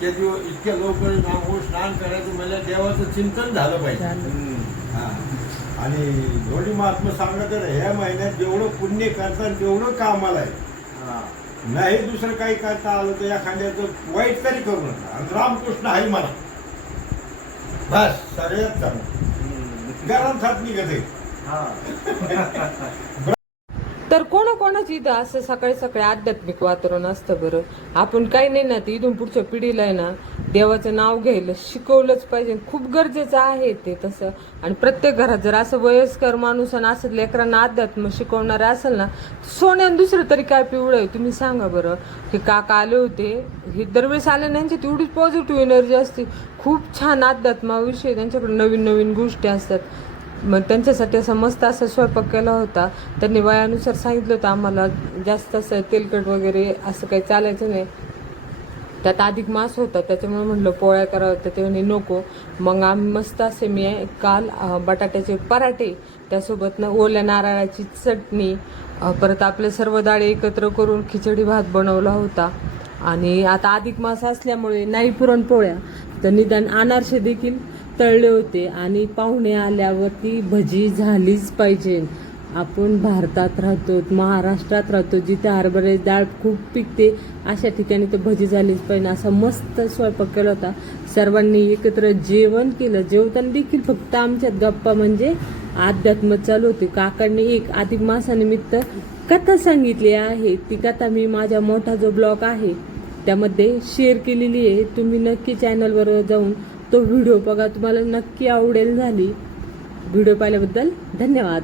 इतक्या दिवस इतक्या लवकर स्नान करायचं म्हणजे देवाचं चिंतन झालं पाहिजे. हा. आणि दोन्ही महात्मा सांगत आहे, ह्या महिन्यात जेवढं पुण्य करतात तेवढं कामाला आहे. नाही दुसरं काही करता आलं तर एखाद्याचं वाईट तरी करू नका. आणि रामकृष्ण हरी म्हणा, बस सगळ्यात चांगलं गरम खात निघत आहे. तर कोणाकोणाची इथं असं सकाळी सकाळी आध्यात्मिक वातावरण असतं बरं. आपण काही नाही ना, ते इथून पुढच्या पिढीला आहे ना देवाचं नाव घ्यायला शिकवलंच पाहिजे. खूप गरजेचं आहे ते तसं. आणि प्रत्येक घरात जर असं वयस्कर माणूस आणि असं लेकरांना अध्यात्म शिकवणारे असेल ना, सोन्यानं दुसरं तरी काय पिवळं आहे तुम्ही सांगा बरं. हे काका आले होते, हे दरवेळेस आले नाही, तेवढीच पॉझिटिव्ह एनर्जी असते. खूप छान अध्यात्माविषयी त्यांच्याकडे नवीन नवीन गोष्टी असतात. मग त्यांच्यासाठी असा मस्त असा स्वयंपाक केला होता. त्यांनी वयानुसार सांगितलं होतं आम्हाला जास्त असं तेलकट वगैरे असं काही चालायचं नाही. त्यात अधिक मास होता त्याच्यामुळे म्हटलं पोळ्या करावं, तर ते म्हणे नको. मग आम्ही मस्त असे मी काल बटाट्याचे पराठे, त्यासोबत ना ओल्या नारळाची चटणी, परत आपले सर्व डाळे एकत्र करून खिचडी भात बनवला होता. आणि आता अधिक मास असल्यामुळे नाही पुरणपोळ्या तर निदान अनारसे देखील तळले होते. आणि पाहुणे आल्यावरती भजी झालीच पाहिजे. आपण भारतात राहतो, महाराष्ट्रात राहतो, जिथे हरभरे डाळ खूप पिकते, अशा ठिकाणी तर भजी झालीच पाहिजे. असा मस्त स्वयंपाक केला होता. सर्वांनी एकत्र जेवण केलं. जेवताना देखील फक्त आमच्यात गप्पा म्हणजे अध्यात्म चालू होते. काकांनी एक अधिक मासानिमित्त कथा सांगितली आहे. ती कथा मी माझा मोठा जो ब्लॉग आहे त्यामध्ये शेअर केलेली आहे. तुम्ही नक्की चॅनलवर जाऊन तो व्हिडिओ बघा, तुम्हाला नक्की आवडेल. झाली व्हिडिओ पाहिल्याबद्दल धन्यवाद.